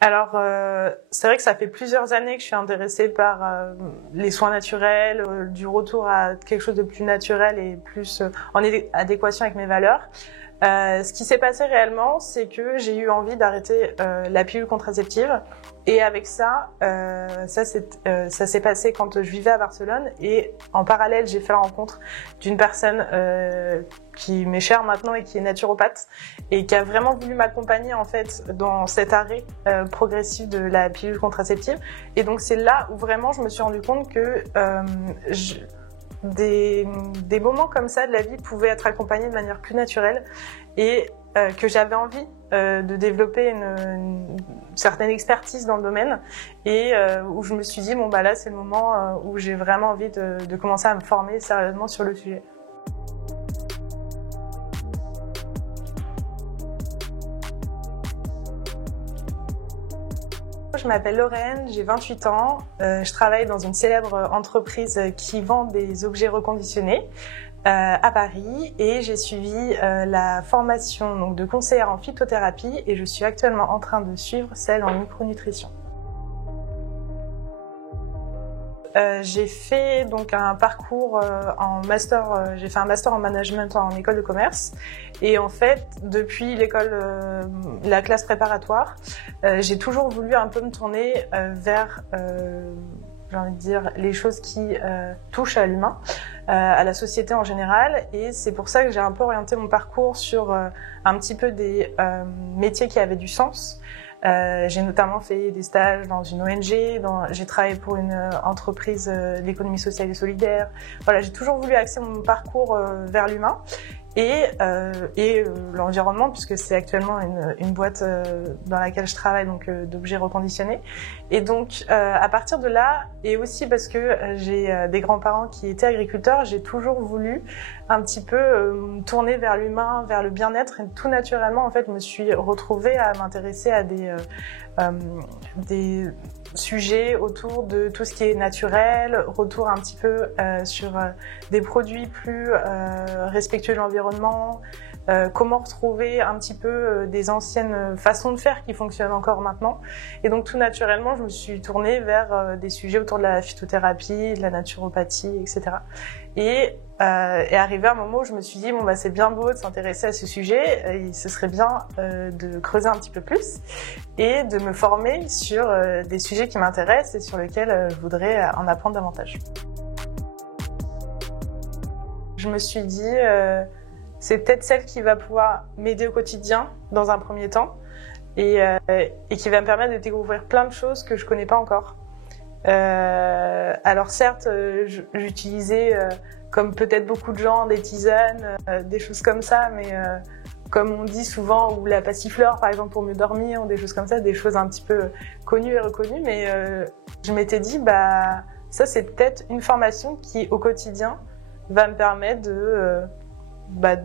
Alors, c'est vrai que ça fait plusieurs années que je suis intéressée par les soins naturels, du retour à quelque chose de plus naturel et plus en adéquation avec mes valeurs. Ce qui s'est passé réellement, c'est que j'ai eu envie d'arrêter la pilule contraceptive. Et avec ça, ça s'est passé quand je vivais à Barcelone. Et en parallèle, j'ai fait la rencontre d'une personne qui m'est chère maintenant et qui est naturopathe et qui a vraiment voulu m'accompagner en fait dans cet arrêt progressif de la pilule contraceptive. Et donc c'est là où vraiment je me suis rendu compte que des moments comme ça de la vie pouvaient être accompagnés de manière plus naturelle et que j'avais envie de développer une certaine expertise dans le domaine et où je me suis dit bon bah là c'est le moment où j'ai vraiment envie de commencer à me former sérieusement sur le sujet. Je m'appelle Lorraine, j'ai 28 ans, je travaille dans une célèbre entreprise qui vend des objets reconditionnés à Paris et j'ai suivi la formation donc, de conseillère en phytothérapie et je suis actuellement en train de suivre celle en micronutrition. J'ai fait donc un parcours en master, j'ai fait un master en management en école de commerce et en fait depuis l'école, la classe préparatoire, j'ai toujours voulu un peu me tourner vers j'ai envie de dire les choses qui touchent à l'humain, à la société en général et c'est pour ça que j'ai un peu orienté mon parcours sur un petit peu des métiers qui avaient du sens. J'ai notamment fait des stages dans une ONG, j'ai travaillé pour une entreprise de l'économie sociale et solidaire. Voilà, j'ai toujours voulu axer mon parcours vers l'humain et l'environnement, puisque c'est actuellement une boîte dans laquelle je travaille, donc d'objets reconditionnés. Et donc, à partir de là, et aussi parce que j'ai des grands-parents qui étaient agriculteurs, j'ai toujours voulu un petit peu me tourner vers l'humain, vers le bien-être. Et tout naturellement, en fait, je me suis retrouvée à m'intéresser à des sujets autour de tout ce qui est naturel, retour un petit peu sur des produits plus respectueux de l'environnement, comment retrouver un petit peu des anciennes façons de faire qui fonctionnent encore maintenant. Et donc tout naturellement, je me suis tournée vers des sujets autour de la phytothérapie, de la naturopathie, etc. Et arrivé à un moment où je me suis dit bon bah c'est bien beau de s'intéresser à ce sujet, et ce serait bien de creuser un petit peu plus et de me former sur des sujets qui m'intéressent et sur lesquels je voudrais en apprendre davantage. Je me suis dit c'est peut-être celle qui va pouvoir m'aider au quotidien dans un premier temps et qui va me permettre de découvrir plein de choses que je connais pas encore. Alors certes, j'utilisais comme peut-être beaucoup de gens des tisanes, des choses comme ça, mais comme on dit souvent, ou la passiflore par exemple pour mieux dormir, ou des choses comme ça, des choses un petit peu connues et reconnues, mais je m'étais dit bah ça c'est peut-être une formation qui au quotidien va me permettre de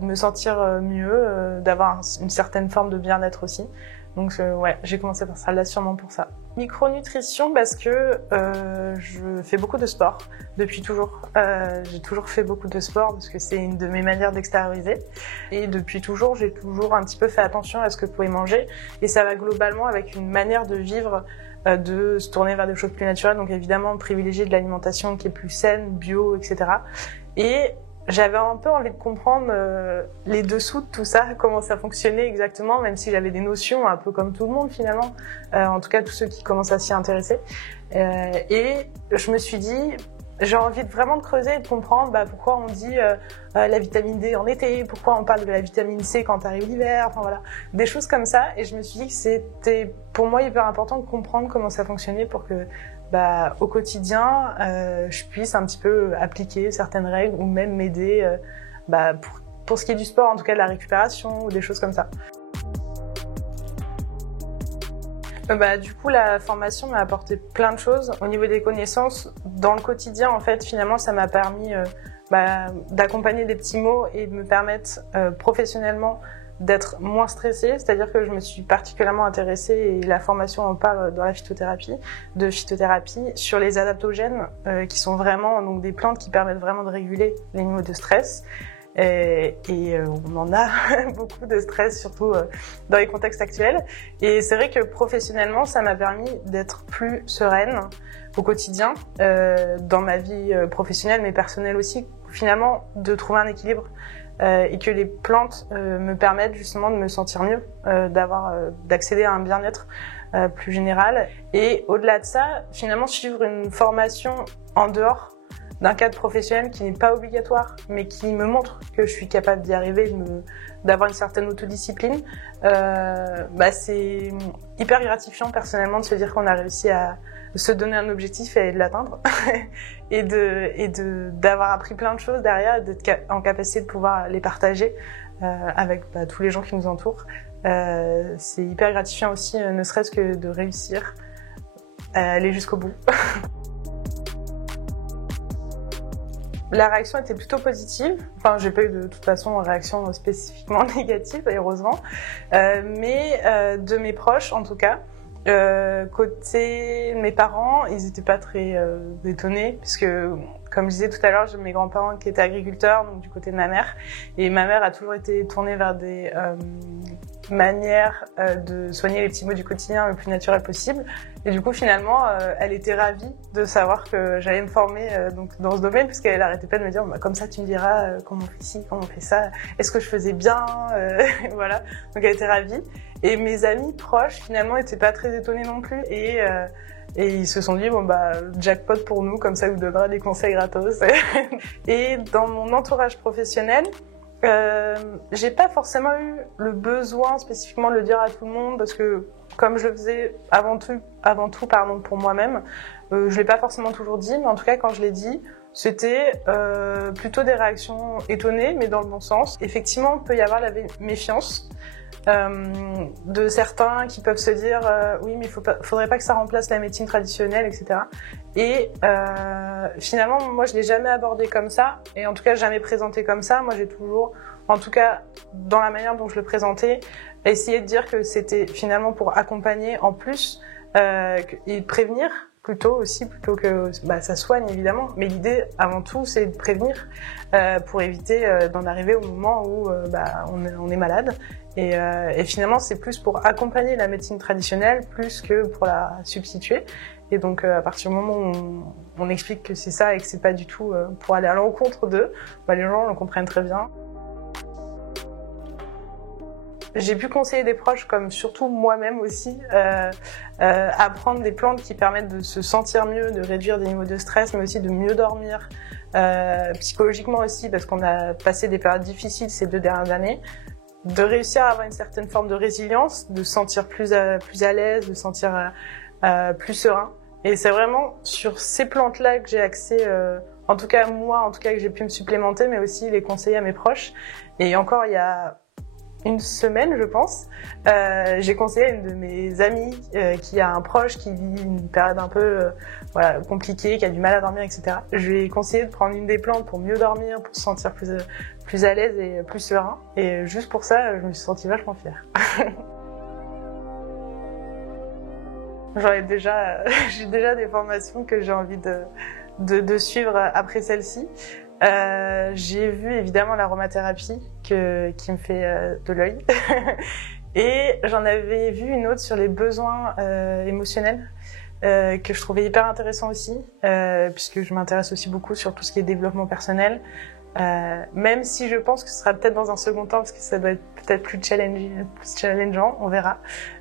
me sentir mieux, d'avoir une certaine forme de bien-être aussi. Donc ouais, j'ai commencé par ça, là sûrement pour ça. Micronutrition parce que je fais beaucoup de sport depuis toujours. J'ai toujours fait beaucoup de sport parce que c'est une de mes manières d'extérioriser. Et depuis toujours, j'ai toujours un petit peu fait attention à ce que je pouvais manger. Et ça va globalement avec une manière de vivre, de se tourner vers des choses plus naturelles. Donc évidemment, privilégier de l'alimentation qui est plus saine, bio, etc. Et j'avais un peu envie de comprendre les dessous de tout ça, comment ça fonctionnait exactement, même si j'avais des notions un peu comme tout le monde finalement, en tout cas tous ceux qui commencent à s'y intéresser. Et je me suis dit, j'ai envie vraiment de creuser et de comprendre pourquoi on dit la vitamine D en été, pourquoi on parle de la vitamine C quand arrive l'hiver, enfin voilà, des choses comme ça. Et je me suis dit que c'était pour moi hyper important de comprendre comment ça fonctionnait pour que au quotidien, je puisse un petit peu appliquer certaines règles ou même m'aider pour ce qui est du sport, en tout cas de la récupération ou des choses comme ça. Du coup, la formation m'a apporté plein de choses. Au niveau des connaissances, dans le quotidien, en fait, finalement, ça m'a permis d'accompagner des petits mots et de me permettre professionnellement d'être moins stressée, c'est-à-dire que je me suis particulièrement intéressée, et la formation en parle dans la phytothérapie, sur les adaptogènes qui sont vraiment donc des plantes qui permettent vraiment de réguler les niveaux de stress. Et on en a beaucoup de stress, surtout dans les contextes actuels. Et c'est vrai que professionnellement, ça m'a permis d'être plus sereine au quotidien, dans ma vie professionnelle mais personnelle aussi, finalement de trouver un équilibre. Et que les plantes me permettent justement de me sentir mieux, d'accéder à un bien-être plus général. Et au-delà de ça, finalement suivre une formation en dehors d'un cadre professionnel qui n'est pas obligatoire, mais qui me montre que je suis capable d'y arriver, d'avoir une certaine autodiscipline, c'est hyper gratifiant personnellement de se dire qu'on a réussi à se donner un objectif et de l'atteindre et d'avoir appris plein de choses derrière et d'être en capacité de pouvoir les partager avec tous les gens qui nous entourent. C'est hyper gratifiant aussi, ne serait-ce que de réussir à aller jusqu'au bout. La réaction était plutôt positive. Enfin, j'ai pas eu de toute façon une réaction spécifiquement négative, heureusement. Mais de mes proches, en tout cas, côté mes parents, ils étaient pas très étonnés, puisque, comme je disais tout à l'heure, j'ai mes grands-parents qui étaient agriculteurs, donc du côté de ma mère. Et ma mère a toujours été tournée vers des manière de soigner les petits maux du quotidien le plus naturel possible. Et du coup, finalement, elle était ravie de savoir que j'allais me former donc dans ce domaine, puisqu'elle arrêtait pas de me dire comme ça, tu me diras comment on fait ci, comment on fait ça, est-ce que je faisais bien, voilà. Donc elle était ravie. Et mes amis proches, finalement, étaient pas très étonnés non plus. Et ils se sont dit, jackpot pour nous, comme ça, vous donnera des conseils gratos. Et dans mon entourage professionnel, j'ai pas forcément eu le besoin spécifiquement de le dire à tout le monde, parce que comme je le faisais avant tout pour moi-même, je l'ai pas forcément toujours dit, mais en tout cas quand je l'ai dit, c'était plutôt des réactions étonnées, mais dans le bon sens. Effectivement, il peut y avoir la méfiance de certains qui peuvent se dire oui, mais faudrait pas que ça remplace la médecine traditionnelle, etc. Et finalement, moi, je l'ai jamais abordé comme ça, et en tout cas, jamais présenté comme ça. Moi, j'ai toujours, en tout cas, dans la manière dont je le présentais, essayé de dire que c'était finalement pour accompagner en plus et prévenir plutôt que ça soigne évidemment. Mais l'idée, avant tout, c'est de prévenir pour éviter d'en arriver au moment où on est malade. Et finalement, c'est plus pour accompagner la médecine traditionnelle plus que pour la substituer. Et donc, à partir du moment où on explique que c'est ça et que c'est pas du tout pour aller à l'encontre d'eux, les gens le comprennent très bien. J'ai pu conseiller des proches, comme surtout moi-même aussi, à prendre des plantes qui permettent de se sentir mieux, de réduire des niveaux de stress, mais aussi de mieux dormir, psychologiquement aussi, parce qu'on a passé des périodes difficiles ces 2 dernières années, de réussir à avoir une certaine forme de résilience, de se sentir plus à l'aise, de se sentir plus serein. Et c'est vraiment sur ces plantes-là que j'ai accès, en tout cas que j'ai pu me supplémenter, mais aussi les conseiller à mes proches. Et encore, il y a une semaine, je pense, j'ai conseillé à une de mes amies qui a un proche qui vit une période un peu compliquée, qui a du mal à dormir, etc. Je lui ai conseillé de prendre une des plantes pour mieux dormir, pour se sentir plus à l'aise et plus serein. Et juste pour ça, je me suis sentie vachement fière. J'ai déjà des formations que j'ai envie de suivre après celle-ci. J'ai vu évidemment l'aromathérapie qui me fait de l'œil. Et j'en avais vu une autre sur les besoins émotionnels que je trouvais hyper intéressant aussi, puisque je m'intéresse aussi beaucoup sur tout ce qui est développement personnel. Même si je pense que ce sera peut-être dans un second temps, parce que ça doit être peut-être plus challengeant, on verra.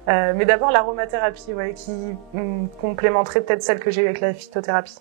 Mais d'abord l'aromathérapie, qui complémenterait peut-être celle que j'ai eue avec la phytothérapie.